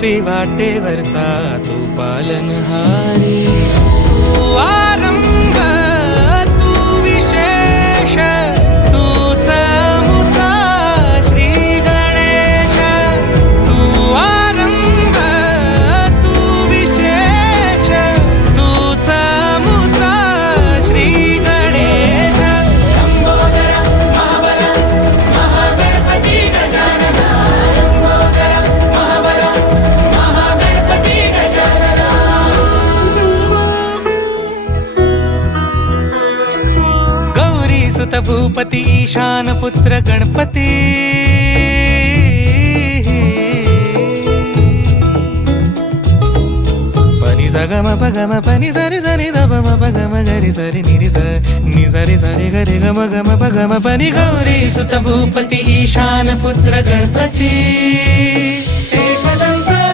पृथ्वी वाटेवरचा तू पालनहारी, तू आरंभ तू विशेष, तूच मुचा श्री गणेश, तू आरंभ तू विशेष, तूच मुचा श्री गणेश. लंबोदर महाबल महागणपती गजानना, लंबोदर महाबल महागणपती गजानना. गौरी सुत भूपती ईशान पुत्र गणपती, पनि सगम पगम पनि सरि सरि ध म पगम गरि सरि निरि स नि सरि सरि गरि गम गम पगम पनि. गौरी सुत भूपती ईशान पुत्र गणपती.